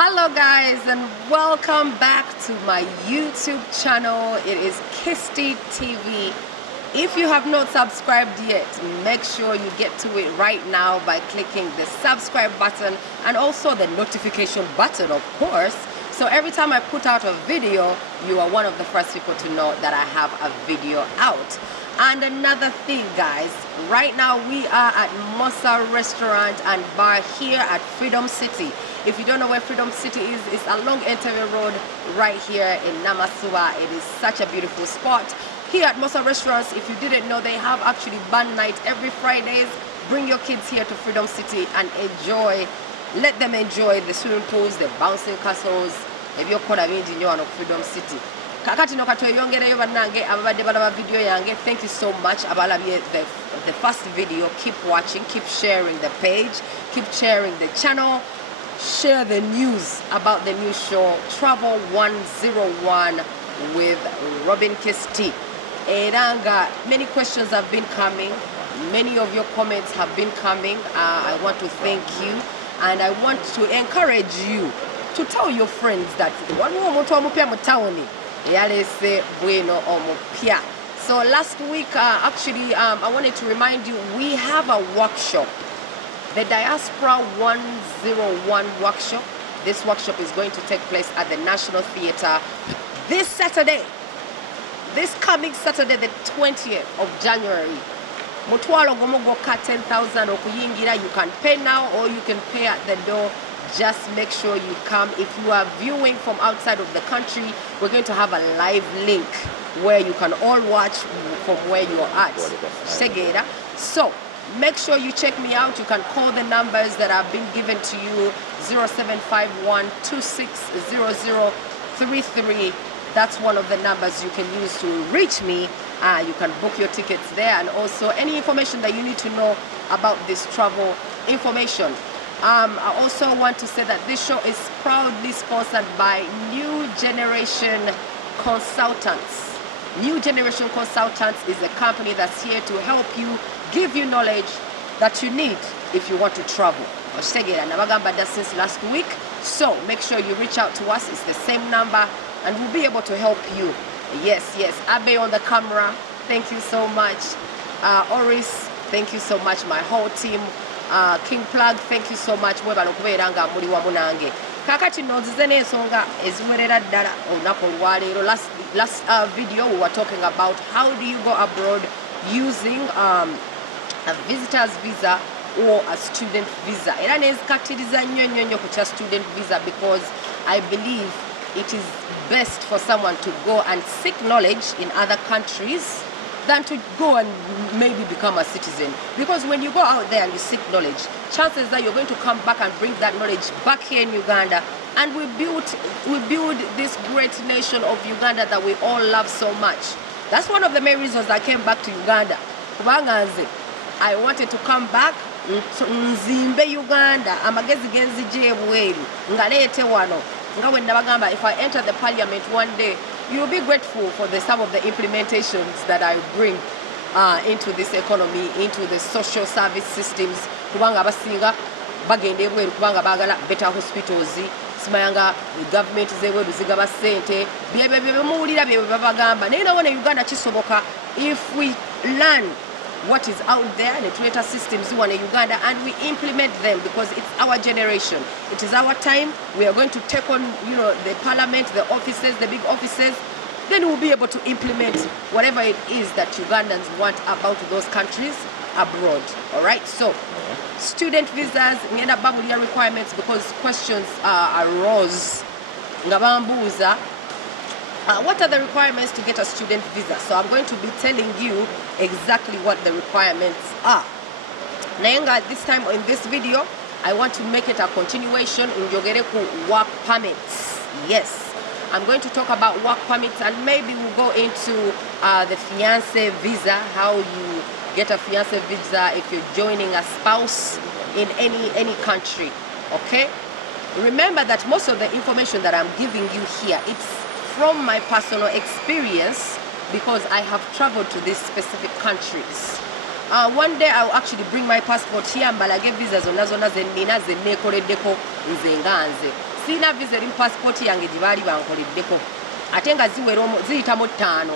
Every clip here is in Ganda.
Hello guys, and welcome back to my YouTube channel. It is Kisti TV. If you have not subscribed yet, make sure you get to it right now by clicking the subscribe button and also the notification button, of course. So every time I put out a video, you are one of the first people to know that I have a video out. And another thing, guys, right now we are at Mosa Restaurant and Bar here at Freedom City. If you don't know where Freedom City is, it's along Entebbe Road right here in Namasua. It is such a beautiful spot. Here at Mosa Restaurants, if you didn't know, they have actually band night every Fridays. Bring your kids here to Freedom City and enjoy. Let them enjoy the swimming pools, the bouncing castles. If you're called a Freedom City. Kakati no katoyongereyo bannange ababadde balaba video yange. Thank you so much abalabye the first video. Keep watching, keep sharing the page, keep sharing the channel, share the news about the new show Travel 101 with Robin Kisti. Eranga, many questions have been coming, many of your comments have been coming. I want to thank you and I want to encourage you to tell your friends that so last week, actually, I wanted to remind you, we have a workshop, the Diaspora 101 workshop. This workshop is going to take place at the National Theatre this Saturday, this coming Saturday, the 20th of January. Mutwalo gomogoka 10,000 okuyingira. You can pay now or you can pay at the door. Just make sure you come. If you are viewing from outside of the country, we're going to have a live link where you can all watch from where you are at. So make sure you check me out. You can call the numbers that have been given to you, 0751-260033. That's one of the numbers you can use to reach me. You can book your tickets there, and also any information that you need to know about this travel information. I also want to say that this show is proudly sponsored by New Generation Consultants. New Generation Consultants is a company that's here to help you, give you knowledge that you need if you want to travel. Since last week, so make sure you reach out to us. It's the same number and we'll be able to help you. Yes, Abe on the camera, thank you so much. Oris, thank you so much. My whole team. King Plug, thank you so much. Kakati nonzize n'ensonga eziwerera ddala olunaku olwaleero. Last video we were talking about how do you go abroad using a visitor's visa or a student visa. Era nenzikatiriza nnyo ku kya student visa because I believe it is best for someone to go and seek knowledge in other countries than to go and maybe become a citizen. Because when you go out there and you seek knowledge, chances are you're going to come back and bring that knowledge back here in Uganda, and we build this great nation of Uganda that we all love so much. That's one of the main reasons I came back to Uganda. I wanted to come back nzimbe Uganda amagezi genzije ebweru ngaleete wano nga bwe nabagamba, if I enter the parliament one day, you'll be grateful for some of the implementations that I bring into this economy, into the social service systems. Kubanga abasinga bagenda ebweru kubanga bagala better hospitals. Simayanga government zebweru zigaba ssente byemuwulira bye babagamba. Naye nawona Uganda kisoboka if we learn what is out there, the Twitter systems in Uganda, and we implement them because it's our generation. It is our time. We are going to take on, the parliament, the offices, the big offices. Then we'll be able to implement whatever it is that Ugandans want about those countries abroad. All right. So, student visas, requirements because questions arose. What are the requirements to get a student visa? So I'm going to be telling you exactly what the requirements are. Nayenga, this time in this video, I want to make it a continuation in Yogereku work permits. Yes, I'm going to talk about work permits and maybe we'll go into the fiancé visa, how you get a fiancé visa if you're joining a spouse in any country, okay? Remember that most of the information that I'm giving you here, it's from my personal experience because I have traveled to these specific countries. One day I'll actually bring my passport here, mbalage visa zonna zenina zenekoleddeko nze nga nze. sina visa eri mu passport yange gye baali bankoleddeko ate nga ziyitamu 5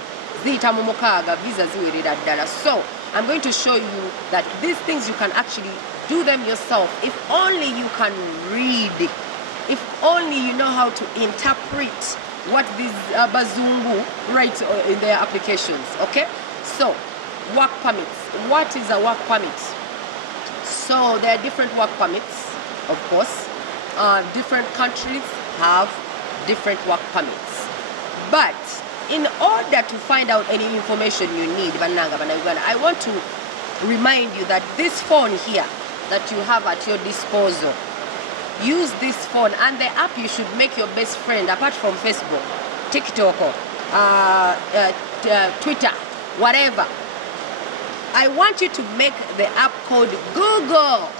ziyitamu 6 visa ziwerera ddala. So I'm going to show you that these things you can actually do them yourself if only you can read, if only you know how to interpret what these Bazungu write in their applications. Okay, so work permits. What is a work permit? So there are different work permits, of course. Different countries have different work permits, but in order to find out any information you need, I want to remind you that this phone here that you have at your disposal, use this phone, and the app you should make your best friend apart from Facebook, TikTok, Twitter, whatever. I want you to make the app called Google.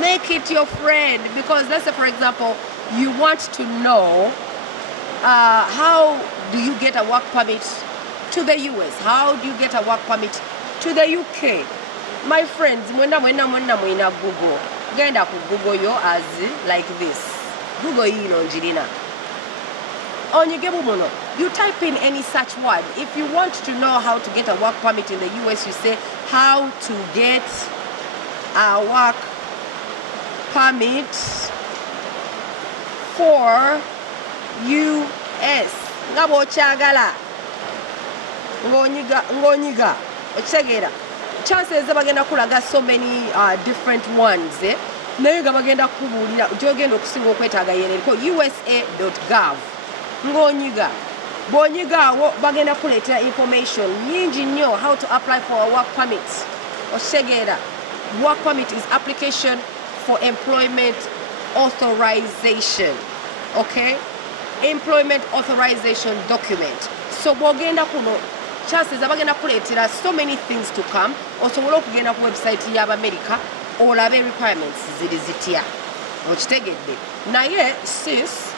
Make it your friend, because let's say, for example, you want to know how do you get a work permit to the US? How do you get a work permit to the UK? My friends, mwena Google. Genda ku Google yo as like this. Google ino njirina. Onyigebu muno. You type in any such word. If you want to know how to get a work permit in the US, you say how to get a work permit for US. Ngabo chagala. Ngonyiga. Ochegera. Chances bagenda kulaga so many different ones. Naye bagenda kubulira jogenda okusinga okwetaaga yene ko usa.gov. Ngonyiga. Bonyiga bagenda kuleetera information nyingi nnyo how to apply for a work permit. Ochegera. Work permit is application for employment authorization. Okay? Employment authorization document. So bogenda kuno chances abagenda kuleetera so many things to come. Osobola okugenda ku website y'Abamerica olabe requirements ziri zitya. Okitegedde. Naye sis,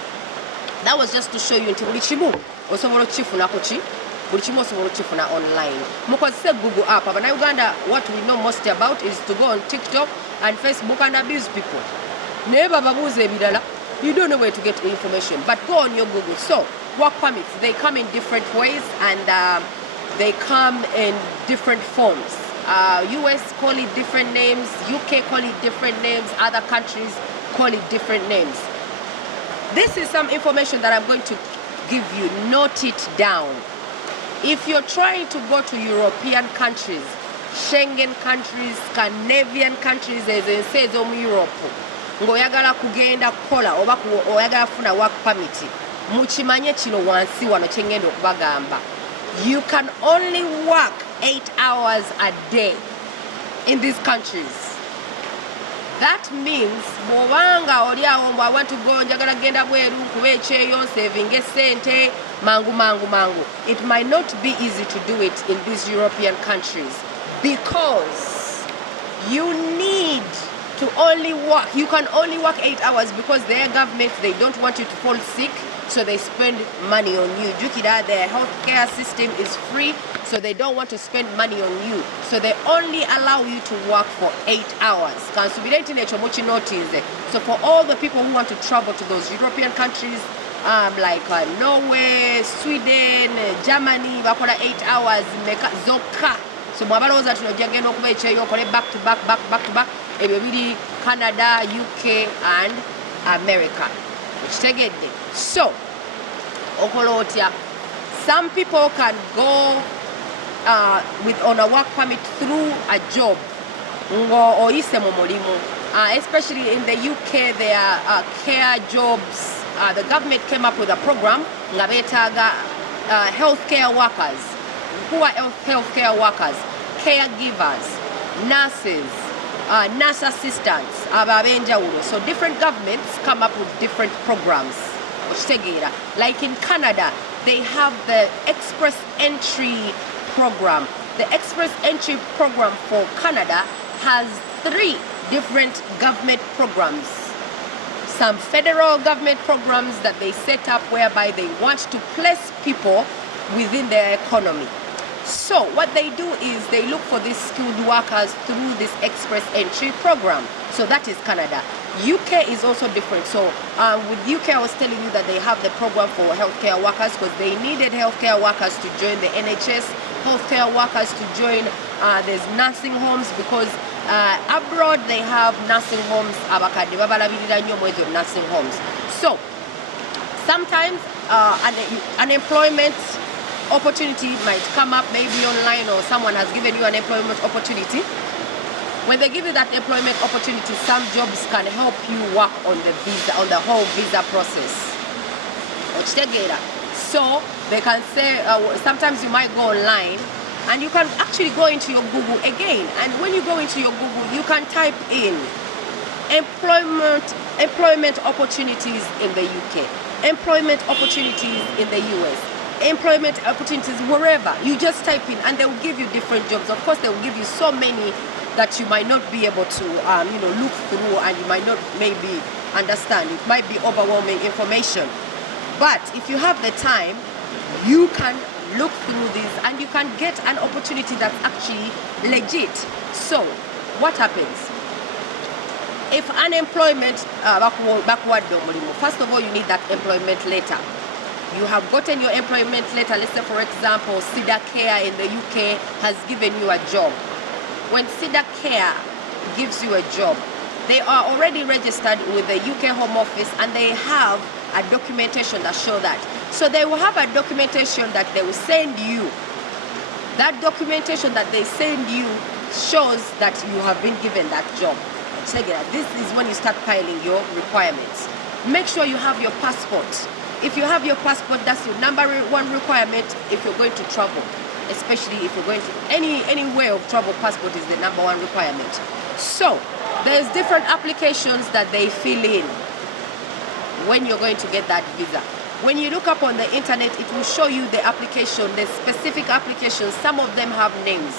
that was just to show you nti buli kimu osobola okukifunako ki? Buli kimu osobola okukifuna online. Mukozese Google app. Abannayuganda, what we know most about is to go on TikTok and Facebook and abuse people. Naye bababuuza ebirala, you don't know where to get information, but go on your Google. So work permits, they come in different ways, and they come in different forms. US call it different names, UK call it different names, other countries call it different names. This is some information that I'm going to give you. Note it down. If you're trying to go to European countries, Schengen countries, Scandinavian countries, as in says Europe, ngoyagala kugenda kola oba oyagala funa work permit, mukimanye kino wansi wano kyengenda okubagamba. You can only work 8 hours a day in these countries. That means bwobanga oli awo I want to go njagala genda bweru kuba ekyeyo saving esente mangu. It might not be easy to do it in these European countries because you need to only work. You can only work 8 hours because their government, they don't want you to fall sick, so they spend money on you. Jukida, their healthcare system is free, so they don't want to spend money on you. So they only allow you to work for 8 hours. So for all the people who want to travel to those European countries, like Norway, Sweden, Germany, bakola 8 hours, zoka. So mwabaloza tunojagenda okuba ekyeyo okole back to back. Ebyo biri Canada, UK and America. So, some people can go on a work permit through a job. Especially in the UK, there are care jobs. The government came up with a program, healthcare workers. Who are healthcare workers? Caregivers, nurses, nurse assistants, so different governments come up with different programs. Like in Canada, they have the Express Entry program. The Express Entry program for Canada has 3 different government programs. Some federal government programs that they set up whereby they want to place people within their economy. So what they do is they look for these skilled workers through this express entry program. So that is Canada. UK is also different. So with UK, I was telling you that they have the program for healthcare workers because they needed healthcare workers to join the NHS, healthcare workers to join there's nursing homes because abroad they have nursing homes, nursing homes. So sometimes unemployment opportunity might come up maybe online, or someone has given you an employment opportunity. When they give you that employment opportunity, some jobs can help you work on the visa, on the whole visa process. So they can say sometimes you might go online and you can actually go into your Google again, and when you go into your Google you can type in employment opportunities in the UK, employment opportunities in the US, employment opportunities wherever. You just type in and they will give you different jobs. Of course they will give you so many that you might not be able to look through, and you might not maybe understand. It might be overwhelming information, but if you have the time you can look through this and you can get an opportunity that's actually legit. So what happens if unemployment first of all you need that employment letter. You have gotten your employment letter. Let's say for example Cedar Care in the UK has given you a job. When Cedar Care gives you a job, they are already registered with the UK Home Office and they have a documentation that shows that. So they will have a documentation that they will send you. That documentation that they send you shows that you have been given that job. This is when you start piling your requirements. Make sure you have your passport. If you have your passport, that's your number one requirement if you're going to travel. Especially if you're going to any way of travel, passport is the number one requirement. So there's different applications that they fill in when you're going to get that visa. When you look up on the internet, it will show you the application, the specific applications. Some of them have names.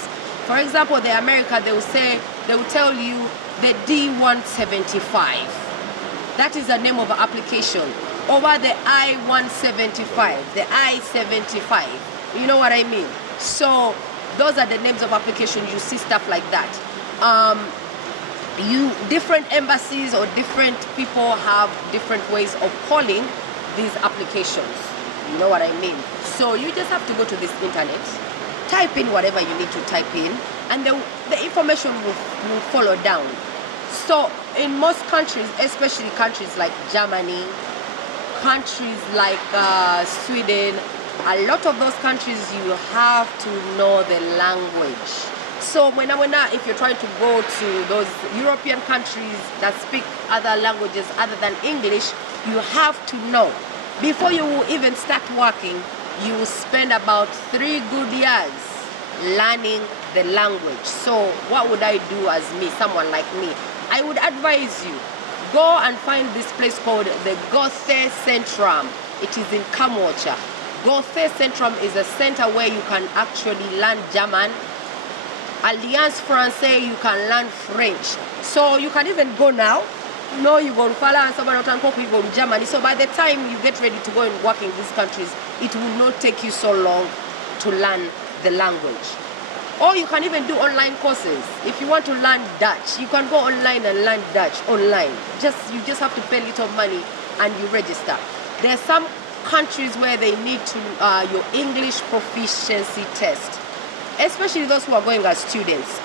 For example, the America, they will tell you the D175. That is the name of an application. Over the I-175, the I-75. You know what I mean? So those are the names of applications. You see stuff like that. Different embassies or different people have different ways of calling these applications. You know what I mean? So you just have to go to this internet, type in whatever you need to type in, and the information will follow down. So in most countries, especially countries like Germany, countries like Sweden, a lot of those countries you have to know the language. So if you're trying to go to those European countries that speak other languages other than English, you have to know. Before you will even start working, you will spend about 3 good years learning the language. So what would I do as me, someone like me? I would advise you, go and find this place called the Gothe Centrum. It is in Kamwocha. Gothe Centrum is a center where you can actually learn German. Alliance Française, you can learn French. So you can even go now. No, you go to France, you go to Germany. So by the time you get ready to go and work in these countries, it will not take you so long to learn the language. Or you can even do online courses. If you want to learn Dutch, you can go online and learn Dutch online. You just have to pay a little money and you register. There are some countries where they need your English proficiency test, especially those who are going as students.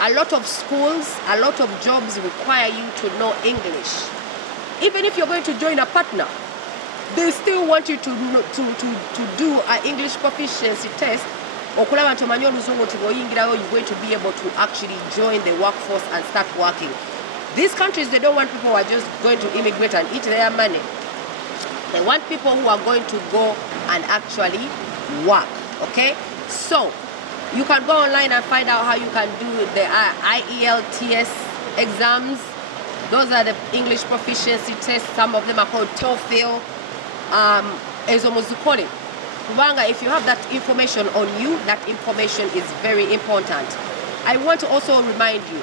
A lot of schools, a lot of jobs require you to know English. Even if you're going to join a partner, they still want you to do an English proficiency test. You're going to be able to actually join the workforce and start working. These countries, they don't want people who are just going to immigrate and eat their money. They want people who are going to go and actually work, okay? So you can go online and find out how you can do the IELTS exams. Those are the English proficiency tests. Some of them are called TOEFL. If you have that information on you, that information is very important. I want to also remind you,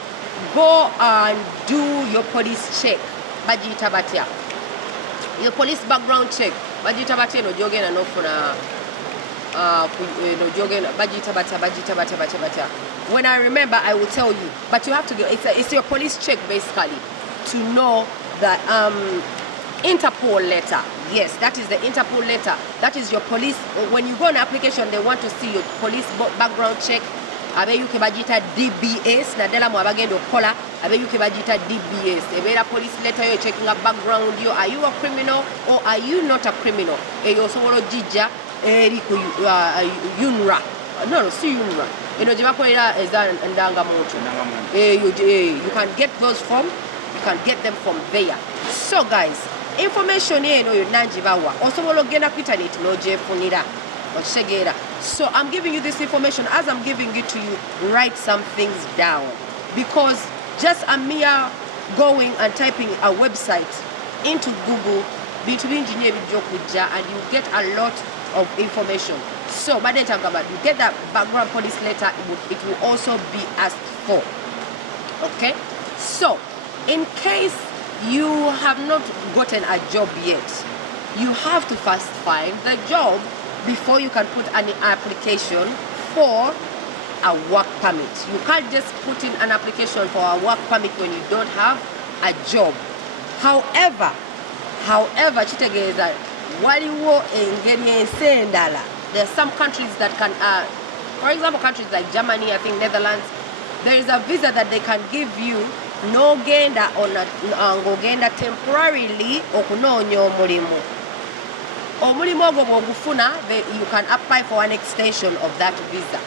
go and do your police check. Your police background check. bagita batya eno gyogenda n'ofuna bagita. When I remember, I will tell you. But you have to go. It's your police check basically to know that Interpol letter. Yes, that is the Interpol letter. That is your police. When you go on application, they want to see your police background check. Abeyuke bagita DBS. Nadela mu abagendo kola. Abeyuke bagita DBS. Ebera police letter you're checking a background. Are you a criminal or are you not a criminal? Eyo sobolo jija eri ku UNRA. No, see UNRA. You can get those from, you can get them from there. So guys, information here you nanjibawa. Osobola ogenda ku internet nojefunira. So I'm giving you this information. As I'm giving it to you, write some things down. Because just a mere going and typing a website into Google, between engineer and you get a lot of information. So by the time you get that background police letter, it will also be asked for. Okay? So in case you have not gotten a job yet, you have to first find the job before you can put an application for a work permit. You can't just put in an application for a work permit when you don't have a job. However, Chitegeza, waliwo engeri ensendala. There are some countries that can, for example, countries like Germany, I think Netherlands, there is a visa that they can give you, no genda on ngogenda temporarily okunonya omulimu. Omulimu ogwo bw'ogufuna, you can apply for an extension of that visa.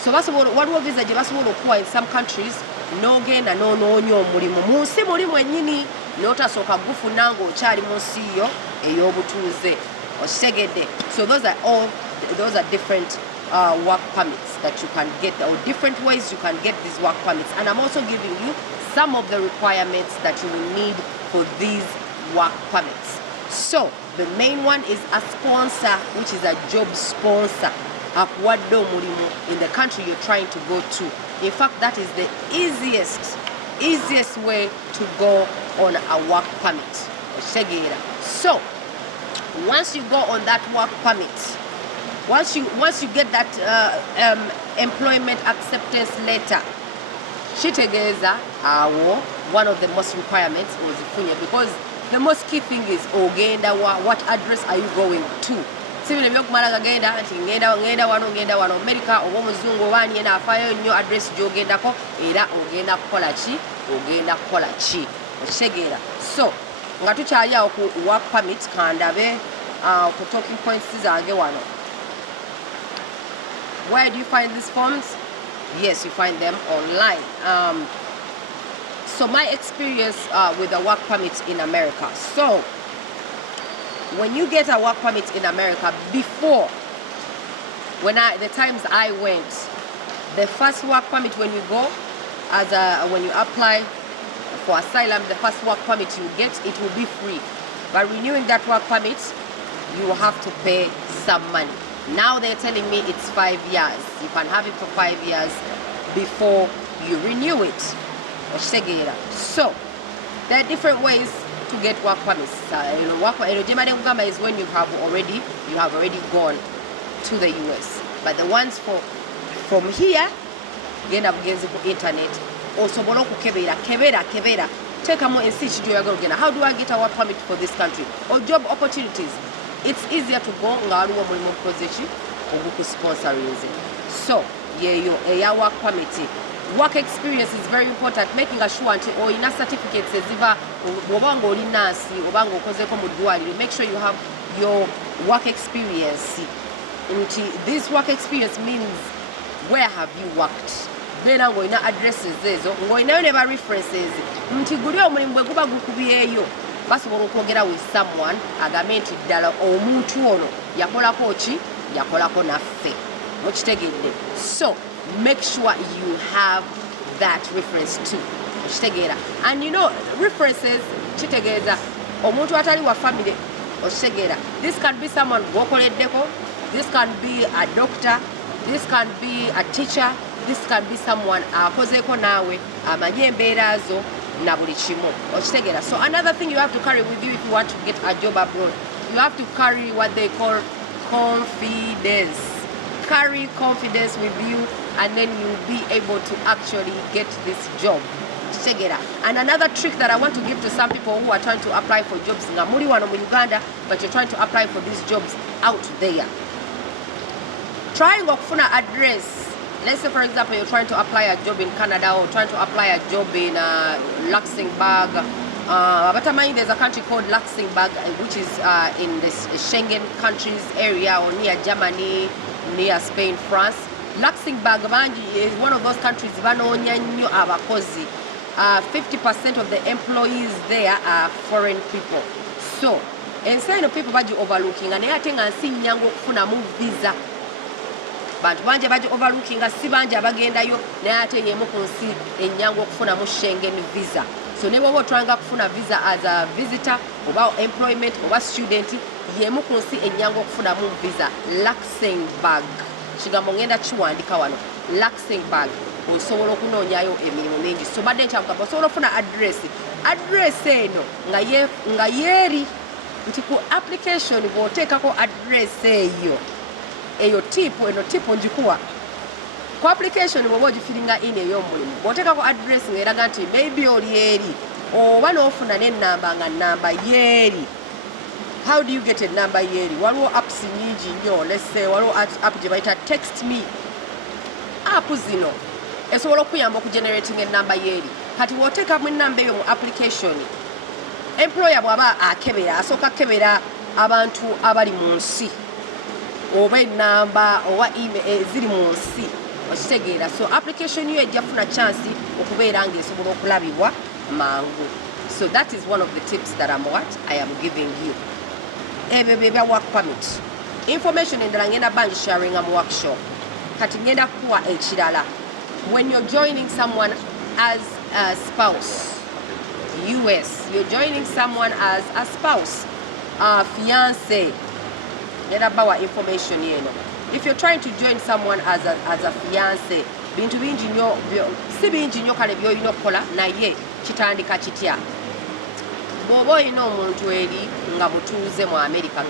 So waliwo visa gye basobola okuwa in some countries, n'ogenda n'onoonya omulimu. Mu nsi muli mwennyini n'otasooka gufuna ng'okyali mu nsi yo ey'obutuuze. So those are different work permits that you can get, or different ways you can get these work permits. And I'm also giving you some of the requirements that you will need for these work permits. So the main one is a sponsor, which is a job sponsor in the country you're trying to go to. In fact, that is the easiest way to go on a work permit. So once you go on that work permit, once you get that employment acceptance letter, Chitegeza, one of the most requirements was Funya, because the most key thing is ogenda what address are you going to? Sibile byokumala gagenda ati ngenda wano America oba muzungu wani ena afayo nnyo address gyogendako era ogenda kukola ki okitegeera. So nga tukyali awo ku work permit kandabe ku talking points zange wano. Where do you find these forms? Yes, you find them online. So my experience with a work permit in America. So when you get a work permit in America, before, the times I went, the first work permit when you go, when you apply for asylum, the first work permit you get, it will be free. But renewing that work permit, you will have to pay some money. Now they're telling me it's 5 years. You can have it for 5 years before you renew it. So there are different ways to get work permits. Work is when you have already gone to the US. But the ones from here, genda bugenzi ku internet, osobola okukebera take a more and see how do I get a work permit for this country, or job opportunities. It's easier to go nga waliwo omulimu ogukozeeki ogukusponsorinze. So eya work permit. Work experience is very important, making sure nti oyina certificates eziva bw'oba ng'oli nurse oba ng'okozeeko mu ddwaliro. Make sure you have your work experience. This work experience means where have you worked. Beera ng'olina addresses ezo, ng'olinayo ne ba references nti guli omulimu bwe guba gukubyeyo basobola okwogera with someone agambe nti ddala omuntu ono yakolako naffe. Okitegedde. So make sure you have that reference too. And references kitegeeza omuntu atali wa family okitegeera. This can be someone gwokoleddeko, this can be a doctor, this can be a teacher, this can be someone akozeeko naawe amanye embeera zo na buli kimu okitegeera. So another thing you have to carry with you if you want to get a job abroad, you You have to carry what they call confidence. Carry confidence with you, and then you'll be able to actually get this job. And another trick that I want to give to some people who are trying to apply for jobs in Uganda, but you're trying to apply for these jobs out there. Trying to find an address. Let's say, for example, you're trying to apply a job in Canada or trying to apply a job in Luxembourg. But I mind there's a country called Luxembourg, which is in the Schengen countries area, or near Germany, near Spain, France. Luxembourg is one of those countries. 50% of the employees there are foreign people. So, instead of people overlooking, and they think and see nyango kufuna mu visa. But banje baji overlooking nga si banje abagendayo naye ate yemu ku nsi ennyangu okufuna mu Schengen visa. So ne bwoba otwanga kufuna visa as a visitor oba employment oba student yemu ku nsi ennyangu okufuna mu visa. Luxembourg kigambo ngenda kiwandika wano. Luxembourg osobola okunoonyayo emirimu mingi. So badde nkyagamba osobola okufuna address eno nga yeeri nti ku application bw'oteekako address eyo tipo njikuwa ku application bwoba ogifiringa in ey'omulimu bw'oteekako address ng'eraga nti maybe oli eri oba n'ofuna n'ennamba nga nnamba yeeri. How do you get a number yeeri? Waliwo apps nyingi nnyo. Let's say waliwo app gye bayita text me. App zino esobola okuyamba okugenerating ennamba yeeri. Kati bw'oteekamu ennamba eyo mu application, employer bw'aba akebera asooka kebera abantu abali mu nsi oba ennamba oba ziri mu nsi okitegeera. So application yo ejja funa chance okubeera ng'esobola okulabibwa mangu. So that is one of the tips that I am giving you. Ebyo bye bya work permit. Information endala ngenda bangi sharinga mu workshop. Kati ngenda kuwa ekirala. When you're joining someone as a spouse, US, you're joining someone as a spouse, fiancé. Bawa information yeno. If you're trying to join someone as a fiancé, bintu bingi nnyo si bingi nnyo kale by'olina okukola naye kitandika kitya. Bw'oba olina omuntu eri nga mutuuze mu America,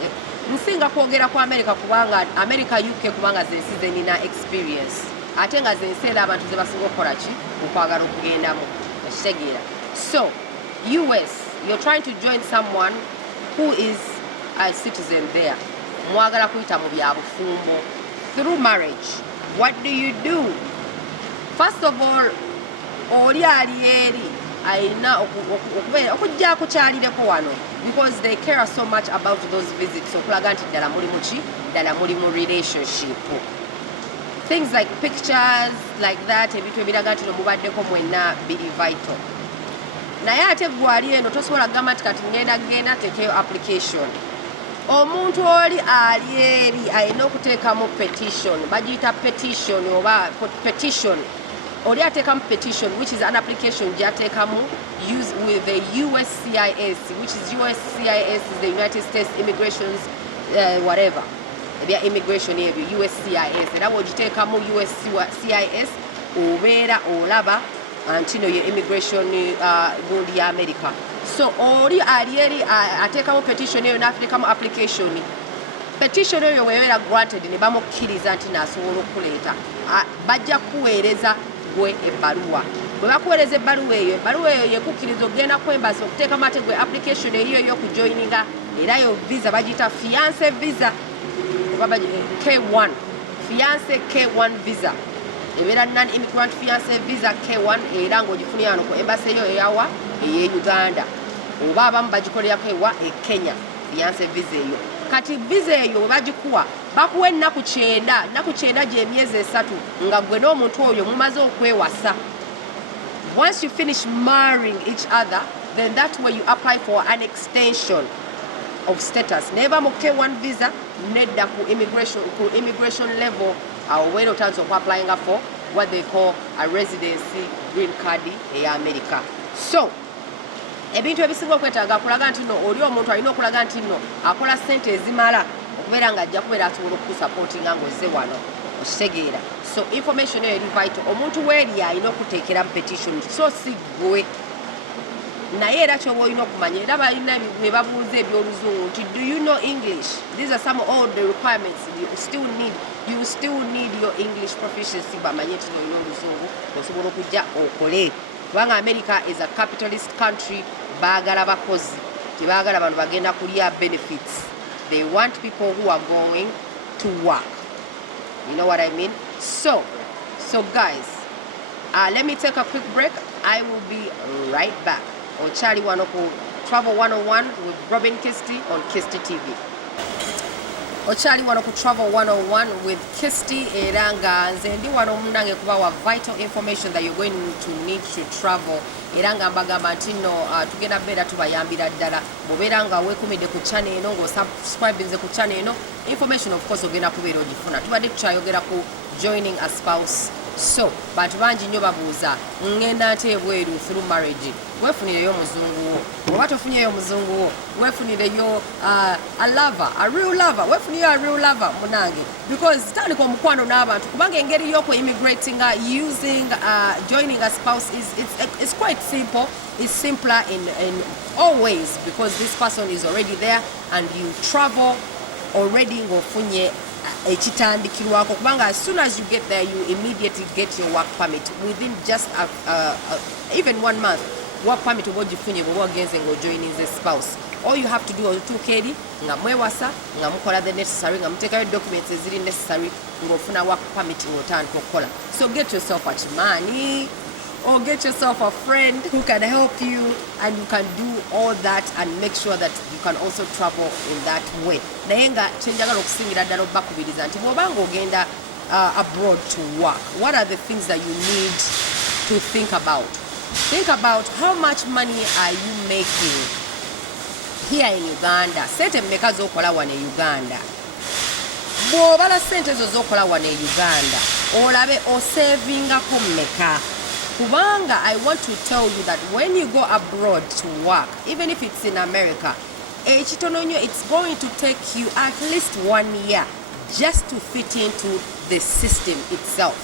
nsinga kwogera ku America kubanga America UK kubanga zensi zenina experience. Ate nga zensi era abantu ze basinga okukola ki okwagala okugendamu okitegeera. So US, you're trying to join someone who is a citizen there. Mwagala kuyita mu byabufumbo through marriage. What do? First of all, oli ali eri ayina okujja kukyalireko wano because they care so much about those visits. Okulaga nti ddala muli muki ddala muli mu relationship. Things like pictures like that, ebintu ebiraga nti mubaddeko mwenna biri vital. Naye ate gwali eno tosobola kugamba nti kati ngenda tekeyo application. Omuntu oli ali eri ayina okuteekamu petition. Bagiyita petition oba petition. Oli ateekamu petition, which is an application gy'ateekamu use with the USCIS, which is USCIS is the United States Immigrations whatever. Ebya immigration ebyo USCIS. Era bw'ogiteekamu USCIS obeera olaba antino ye immigration gundi ya America. So oli ali eri ateekamu petition eyo n'ateekamu application. Petition eyo webeera granted ne bamukkiriza nti n'asobola okuleeta. Bajja kuweereza gwe ebbaluwa. Bwe bakuweereza ebbaluwa eyo yekukkiriza ogenda kwembasa okuteekamu ate gwe application eyo ey'okujoininga era yo visa bagiyita fiancé visa. K1. Fiancé K1 visa. Ebeera non-immigrant fiancé visa K1 era ng'ogifunira wano ku embassy eyo eyawa ey'e Uganda. Oba abamu bagikolerako ewa e Kenya fiancé visa eyo. Kati visa eyo bwe bagikuwa bakuwa ennaku 9 gy'emyezi 3 nga gwe n'omuntu oyo mumaze okwewasa. Once you finish marrying each other, then that way you apply for an extension of status. Never mu K1 visa, nedda ku immigration level. When it turns to applying for what they call a residency green card in America. So, ebintu ebisinga okwetaaga kulaga nti no oli omuntu alina okulaga nti no akola ssente ezimala okubeera nga ajja kubeera asobola okusupportinga ng'ozze wano okitegeera. So information eyo eri vital. Omuntu weeri alina okuteekeramu petition, so si gwe naye era kyoba olina okumanya era balina bwe babuuza ebyoluzungu nti do you know English. These are some of the requirements you still need your English proficiency bamanye nti olina oluzungu osobola okujja okole kubanga America is a capitalist country. Baagala bakozi tebaagala bantu bagenda kulya benefits. They want people who are going to work. You know what I mean? So guys, let me take a quick break. I will be right back on Charlie Wanoko Travel 101 with Robin Kisti on Kisti TV. Charlie Wanoko Travel 101 with Kisti Eranga Nzendi wano munange kubawa vital information that you're going to need to travel. Eranga mbagamba ntino tugenda bera tubayambira ddala boberanga wekumide ku channel eno ngo subscribe nze ku channel eno information of course ogenda kubeera ogifuna tubadde tukyayogera ku joining a spouse. So bantu bangi nnyo babuuza ngenda nte ebweru through marriage wefunireyo omuzungu wo oba tofunyeyo omuzungu wo wefunireyo a lover, a real lover, wefunireyo a real lover munange because tandika omukwano n'abantu kubanga engeri y'okweimmigrating using joining a spouse it's quite simple. It's simpler in all ways because this person is already there and you travel already ng'ofunye ekitandikirwako kubanga as soon as you get there you immediately get your work permit within just even 1 month. Work permit oba ogifunye bw'oba ogenze ng'ojoining the spouse. All you have to do otuuka eri nga mwewasa nga mukola the necessary nga muteekayo documents eziri necessary ng'ofuna work permit ng'otandika okukola. So get yourself a chimani or get yourself a friend who can help you and you can do all that and make sure that you can also travel in that way. Naye nga kyenjagala okusingira ddala obbakubiriza nti bw'obanga ogenda abroad to work, what are the things that you need to think about? Think about how much money are you making here in Uganda. Sente mmeka z'okola wano e Uganda. Bw'obala sente ezo z'okola wano e Uganda olabe osavingako mmeka. Kubanga I want to tell you that when you go abroad to work, even if it's in America, it's going to take you at least 1 year just to fit into the system itself.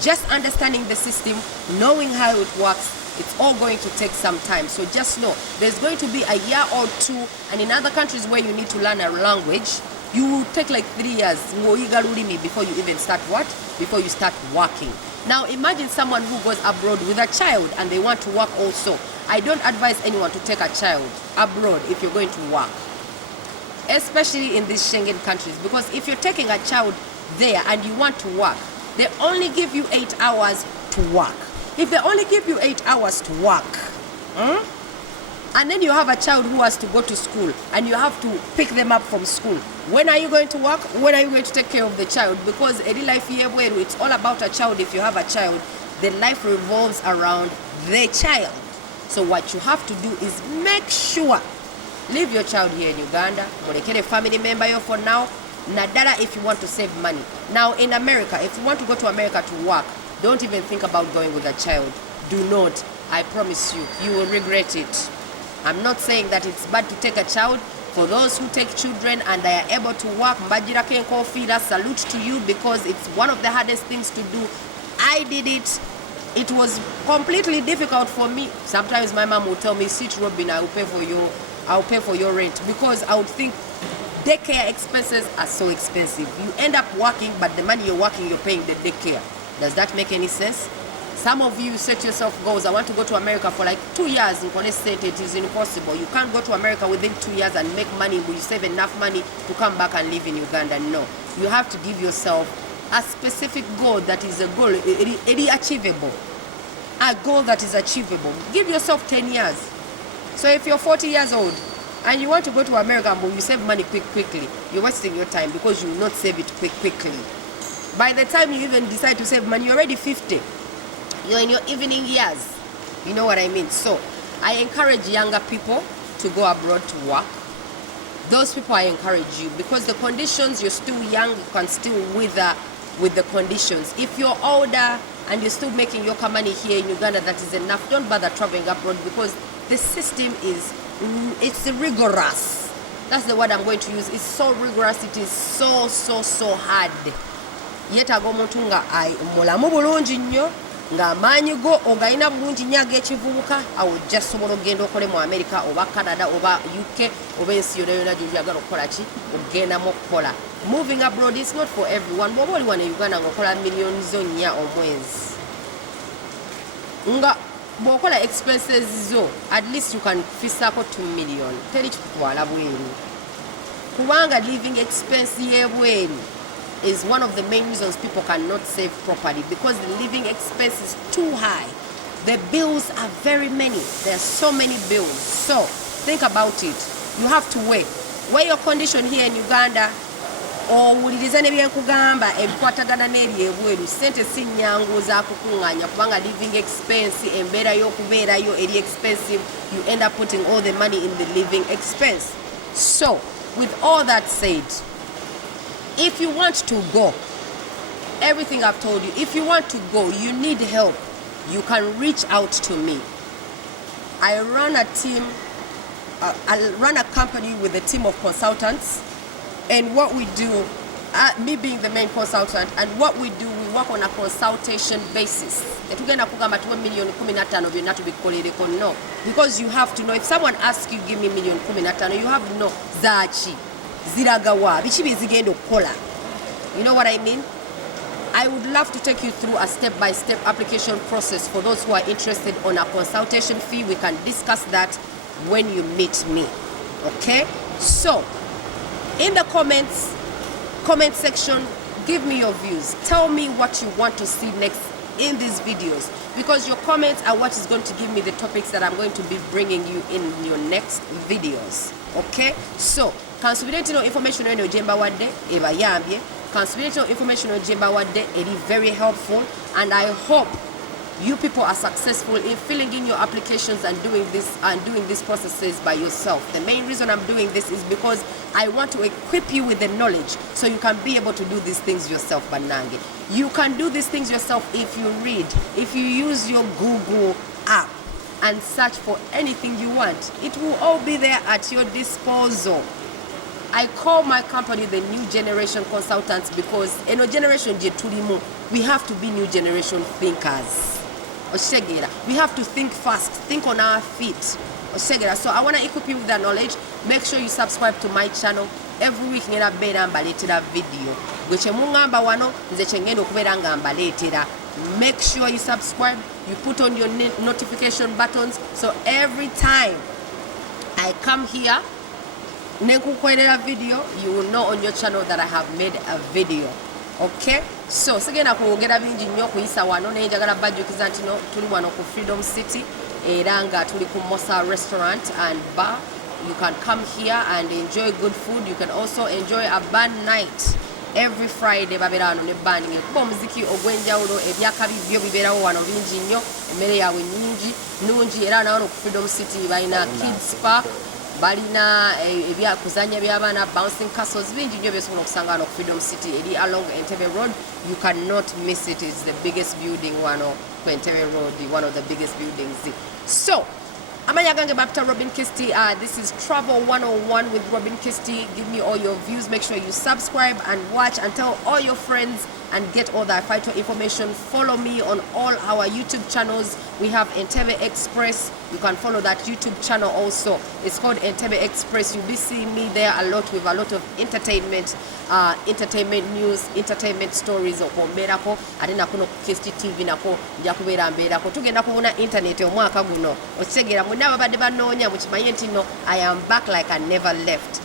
Just understanding the system, knowing how it works, it's all going to take some time. So just know there's going to be a year or two, and in other countries where you need to learn a language, you will take like 3 years before you even start what? Before you start working. Now imagine someone who goes abroad with a child and they want to work also. I don't advise anyone to take a child abroad if you're going to work, especially in these Schengen countries, because if you're taking a child there and you want to work, they only give you 8 hours to work. If they only give you 8 hours to work, and then you have a child who has to go to school and you have to pick them up from school, when are you going to work? When are you going to take care of the child? Because any life here, it's all about a child. If you have a child, the life revolves around the child. So what you have to do is make sure, leave your child here in Uganda, mulekere a family member here for now, nadala if you want to save money. Now in America, if you want to go to America to work, don't even think about going with a child. Do not. I promise you, you will regret it. I'm not saying that it's bad to take a child. For those who take children and they are able to work, mbajira kenkofiira, salute to you, because it's one of the hardest things to do. I did it. It was completely difficult for me. Sometimes my mom would tell me, sit Robin, I'll pay for your rent, because I would think daycare expenses are so expensive. You end up working, but the money you're working, you're paying the daycare. Does that make any sense? Some of you set yourself goals. I want to go to America for like 2 years. In Kone State, it is impossible. You can't go to America within 2 years and make money. Will you save enough money to come back and live in Uganda? No. You have to give yourself a specific goal that is a goal, achievable. A goal that is achievable. Give yourself 10 years. So if you're 40 years old and you want to go to America, but you save money quickly, you're wasting your time because you will not save it quickly. By the time you even decide to save money, you're already 50. You're in your evening years. You know what I mean? So I encourage younger people to go abroad to work. Those people, I encourage you, because the conditions, you're still young, you can still wither with the conditions. If you're older and you're still making your money here in Uganda, that is enough. Don't bother traveling abroad, because the system it's rigorous. That's the word I'm going to use. It's so rigorous. It is so hard. Yetaaga omuntu nga mulamu bulungi nnyo, ng'amaanyi go ogalina bulungi nnyo ag'ekivubuka awo ojja sobola okgenda okole mu America oba Canada oba UK oba ensi yonna yonna gy'oyagala okukola ki okgendamu okukola. Moving abroad is not for everyone. Bw'oba oli wano e Uganda ng'okola millions zo 4 omwezi nga bw'okola expenses zo at least you can fisaako 2 million teri kikutwala bweru kubanga living expense y'ebweru is one of the main reasons people cannot save properly because the living expense is too high. The bills are very many. There are so many bills. So think about it. You have to weigh your condition here in Uganda owuliriza ne byenkugamba ebikwatagana n'eri ebweru sente si nnyangu za kukuŋŋaanya kubanga living expense embeera y'okubeerayo eri expensive. You end up putting all the money in the living expense. So with all that said, if you want to go, everything I've told you, if you want to go, you need help, you can reach out to me. I run a team, I run a company with a team of consultants, and what we do, me being the main consultant, and what we do, we work on a consultation basis. No, because you have to know, if someone asks you, give me $1,15,000, you have to know, zachi. Ziragawa, bichi bizigendo kola. You know what I mean? I would love to take you through a step-by-step application process for those who are interested on a consultation fee. We can discuss that when you meet me. Okay? So, in the comment section, give me your views. Tell me what you want to see next in these videos, because your comments are what is going to give me the topics that I'm going to be bringing you in your next videos. Okay? So, consultative information on your Jemba Wade, Eva Yambie, consultative information on Jemba Wade, it is very helpful, and I hope you people are successful in filling in your applications and doing these processes by yourself. The main reason I'm doing this is because I want to equip you with the knowledge so you can be able to do these things yourself, Banange. You can do these things yourself if you read, if you use your Google app and search for anything you want. It will all be there at your disposal. I call my company the New Generation Consultants because in a generation we have to be new generation thinkers. We have to think fast, think on our feet. So I want to equip you with that knowledge. Make sure you subscribe to my channel. Every week ngenda beera mbaleetera video. Gwe kye mungamba wano nze kye ngenda okubeera nga mbaleetera. Make sure you subscribe, you put on your notification buttons, so every time I come here nekukolera video, you will know on your channel that I have made a video. Okay? So sigenda kwogera bingi nnyo kuyisa wano naye njagala bajjukiza nti no tuli wano ku Freedom City era nga tuli ku Mosa Restaurant and Bar. You can come here and enjoy good food. You can also enjoy a band night every Friday. Babirano ne band ngekuba omuziki ogwenjawulo ebyaka bibyo biberawo wano bingi nnyo, emmere yaabwe nnyingi nungi era nawo ku Freedom City balina kids park, balina kuzanya by'abaana, bouncing castles, bingi nnyo byesobola okusanga wano ku Freedom City eri along Entebbe Road. You cannot miss it. It's the biggest building wano ku Entebbe Road, one of the biggest buildings. So amanya gange Bapta Robin Kisti. This is Travel 101 with Robin Kisti. Give me all your views. Make sure you subscribe and watch and tell all your friends and get all that vital information. Follow me on all our YouTube channels. We have Entebbe Express. You can follow that YouTube channel also. It's called Entebbe Express. You'll be seeing me there a lot with a lot of entertainment, entertainment news, entertainment stories. Okwomberako atenda kuno Kisti TV nako nja kubeera mbeerako. Tugenda kubona internet omwaka guno. Okitegeera mwenna babadde banoonya mukimanye nti no, I am back like I never left.